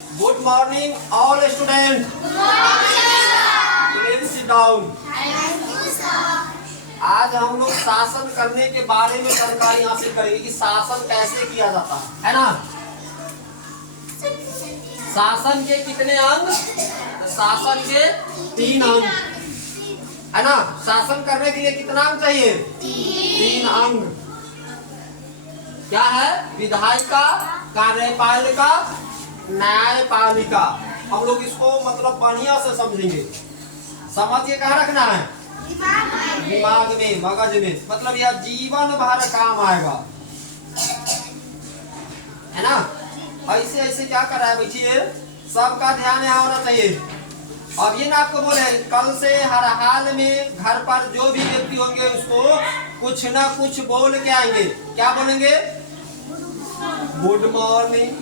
Good morning, all students. Please sit down. आज हम लोग शासन करने के बारे में जानकारी हासिल करेंगे कि शासन कैसे किया जाता है ना। शासन के कितने अंग? शासन के 3 अंग है ना। शासन करने के लिए कितना अंग चाहिए? 3 अंग। क्या है? विधायिका, कार्यपालिका, न्यायपालिका। हम लोग इसको मतलब बढ़िया से समझेंगे। समझ के कहाँ रखना है? दिमाग में, मगज में। मतलब यह जीवन भर काम आएगा है ना। ऐसे ऐसे क्या कर रहा है? बैठिए, सबका ध्यान यहाँ होना चाहिए। अब ये ना आपको बोले कल से हर हाल में घर पर जो भी व्यक्ति होंगे उसको कुछ ना कुछ बोल के आएंगे। क्या बोलेंगे? गुड मॉर्निंग,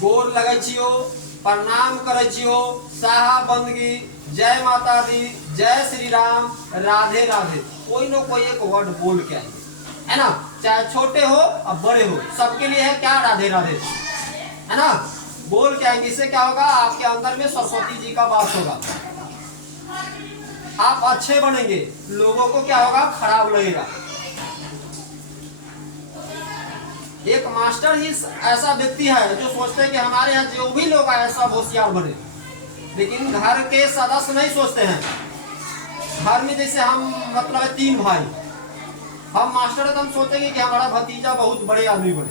गोर लगै छियो, प्रणाम करै छियो, साहा बंदगी, जय माता दी, जय श्री राम, राधे राधे। कोई ना कोई एक वर्ड बोल के आएंगे है ना। चाहे छोटे हो और बड़े हो, सबके लिए है क्या? राधे राधे है ना। बोल के आएंगे। इससे क्या होगा? आपके अंदर में सरस्वती जी का वास होगा। आप अच्छे बनेंगे, लोगों को क्या होगा? खराब लगेगा। एक मास्टर ही ऐसा व्यक्ति है जो सोचते हैं कि हमारे यहाँ जो भी लोग आए सब होशियार बने, लेकिन घर के सदस्य नहीं सोचते हैं। घर में जैसे हम मतलब है 3 भाई, हम मास्टर है तो हम सोचेंगे कि हमारा भतीजा बहुत बड़े आदमी बने।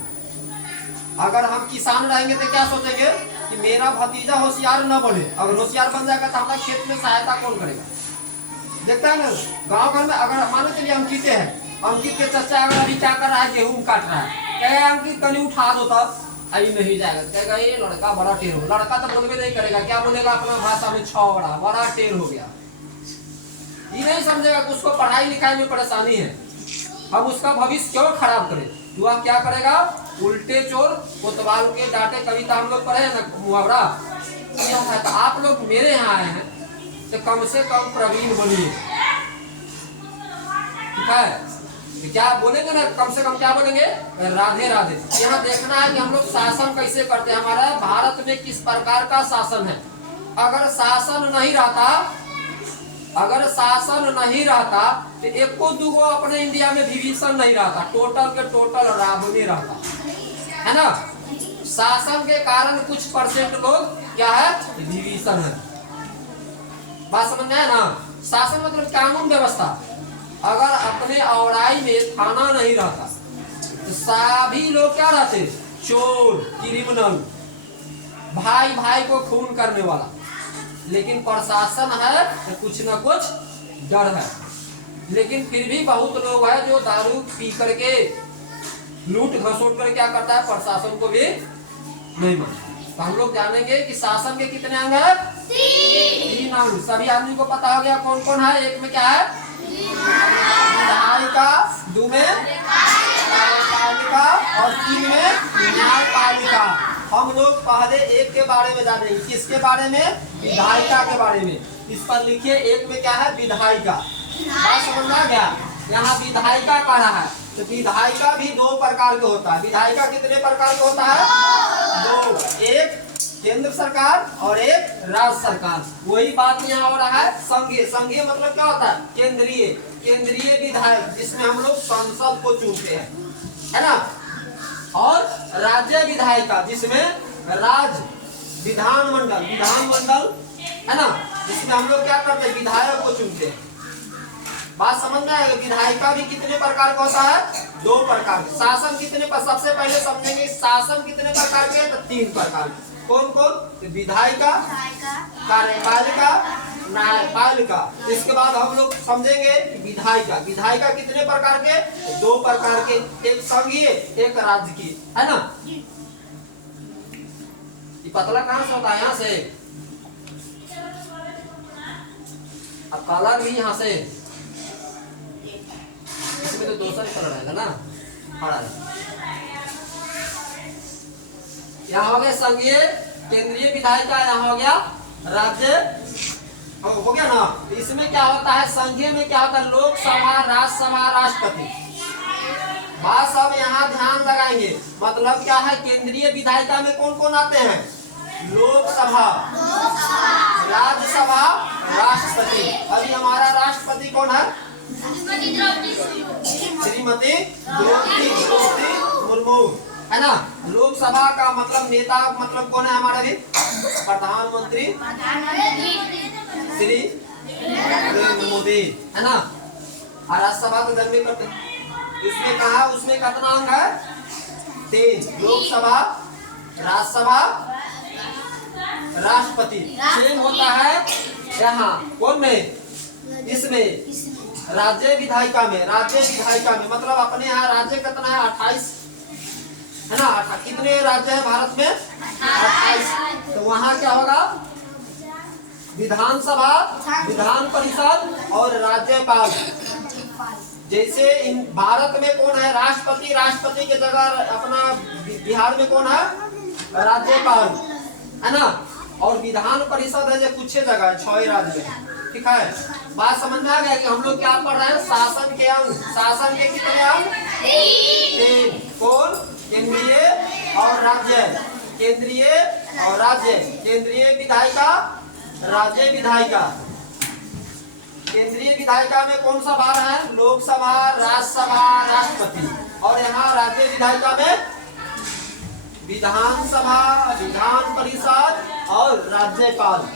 अगर हम किसान रहेंगे तो क्या सोचेंगे कि मेरा भतीजा होशियार न बने। अगर होशियार बन जाएगा तो हमारा खेत में सहायता कौन करेगा? देखता है ना गाँव घर में। अगर मानो चलिए अंकित है, अंकित के चचा अगर अभी क्या कर रहा है? गेहूं काट रहा है। कहे अंकित कहीं उठा दो तब आई नहीं जाएगा। कहेगा ये लड़का बड़ा टेढ़ हो। लड़का तो बोलबे नहीं करेगा। क्या बोलेगा अपना भाषा में? छौड़ा, बड़ा टेढ़ हो गया। ये नहीं समझेगा कि उसको पढ़ाई लिखाई में परेशानी है, हम उसका भविष्य क्यों खराब करें। तो वह क्या करेगा? उल्टे चोर कोतवाल के डांटे। कविता हम लोग पढ़े ना, मुहावरा यह है। तो आप लोग मेरे यहाँ आए हैं तो कम से कम प्रवीण बनिए, ठीक है। क्या बोलेंगे ना? कम से कम क्या बोलेंगे? राधे राधे। यहाँ देखना है कि हम लोग शासन कैसे करते हैं। हमारा भारत में किस प्रकार का शासन है। अगर शासन नहीं रहता, अगर शासन नहीं रहता तो एक को दूगो अपने इंडिया में विभीषण नहीं रहता, टोटल के टोटल रावण रहता है ना। शासन के कारण कुछ परसेंट लोग क्या है? विभीषण है। बात समझ में है ना। शासन मतलब कानून व्यवस्था। अगर अपने औराई में थाना नहीं रहता तो सभी लोग क्या रहते? चोर, क्रिमिनल, भाई भाई को खून करने वाला। लेकिन प्रशासन है तो कुछ ना कुछ डर है। लेकिन फिर भी बहुत लोग हैं जो दारू पी करके लूट घसोट कर क्या करता है? प्रशासन को भी नहीं मानता। तो हम लोग जानेंगे कि शासन के कितने अंग है? 3 अंग। सभी आदमी को पता हो गया कौन कौन है। एक में क्या है? विधायिका, 2 में कार्यपालिका और 3 में न्यायपालिका। हम लोग पहले एक के बारे में जानेंगे। किसके बारे में? विधायिका के बारे में। इस पर लिखिए, एक में क्या है? विधायिका। बात समझ में आ गया? यहाँ विधायिका कह रहा है तो विधायिका भी 2 प्रकार के होता है। विधायिका कितने प्रकार के होता है? 2। एक केंद्र सरकार और एक राज्य सरकार। वही बात यहाँ हो रहा है। संघीय, संघीय मतलब क्या होता है? केंद्रीय, केंद्रीय विधायक जिसमें हम लोग संसद को चुनते हैं है ना। और राज्य विधायिका जिसमें राज्य विधानमंडल, विधानमंडल है ना, जिसमें हम लोग क्या करते हैं? विधायक को चुनते हैं। बात समझ में आएगा? विधायिका भी कितने प्रकार का होता है? 2 प्रकार के। शासन कितने पर? सबसे पहले समझेंगे शासन कितने प्रकार के? तो 3 प्रकार के। कौन कौन? विधायिका, कार्यपालिका, न्यायपालिका। इसके बाद हम लोग समझेंगे विधायिका। विधायिका कितने प्रकार के? 2 प्रकार के। एक संघीय, एक राज्य की, है ना। ये पतला कहाँ से होता है? यहाँ से। अब कलर भी यहाँ से, इसमें तो दूसरा ही कलर रहेगा ना, हरा। यहाँ हो गया संघीय, केंद्रीय विधायिका। यहाँ हो गया राज्य, हो गया ना। इसमें क्या होता है? संघीय में क्या होता है? लोकसभा, राज्यसभा, राष्ट्रपति। बात सब यहाँ ध्यान लगाएंगे। मतलब क्या है? केंद्रीय विधायिका में कौन कौन आते हैं? लोकसभा, राज्यसभा, राष्ट्रपति। अभी हमारा राष्ट्रपति कौन है? श्रीमती द्रौपदी मुर्मू, है ना। लोकसभा का मतलब नेता मतलब कौन है हमारे भी? प्रधानमंत्री श्री नरेंद्र मोदी, है ना। और राज्यसभा तो घर में करते हैं। इसमें कहा उसमें कितना अंग है? 3। लोकसभा, राज्यसभा, राष्ट्रपति। सेम होता है यहाँ कौन में? इसमें राज्य विधायिका में। राज्य विधायिका में मतलब अपने यहाँ राज्य कितना है? 28, है ना। कितने राज्य है भारत में? 28। तो वहाँ क्या होगा? विधानसभा, विधान परिषद और राज्यपाल। जैसे इन भारत में कौन है? राष्ट्रपति। राष्ट्रपति के जगह अपना बिहार में कौन है? राज्यपाल, है ना। और विधान परिषद है जो कुछ जगह है, 6 राज्य में। ठीक है, बात समझ में आ गया कि हम लोग क्या पढ़ रहे हैं? शासन के अंग। शासन के कितने अंग? 3। कौन? केंद्रीय और राज्य। केंद्रीय और राज्य। केंद्रीय विधायिका, राज्य विधायिका। केंद्रीय विधायिका में कौन सा बार है? लोकसभा, राज्यसभा, राष्ट्रपति। और यहाँ राज्य विधायिका में विधानसभा, विधान परिषद और राज्यपाल।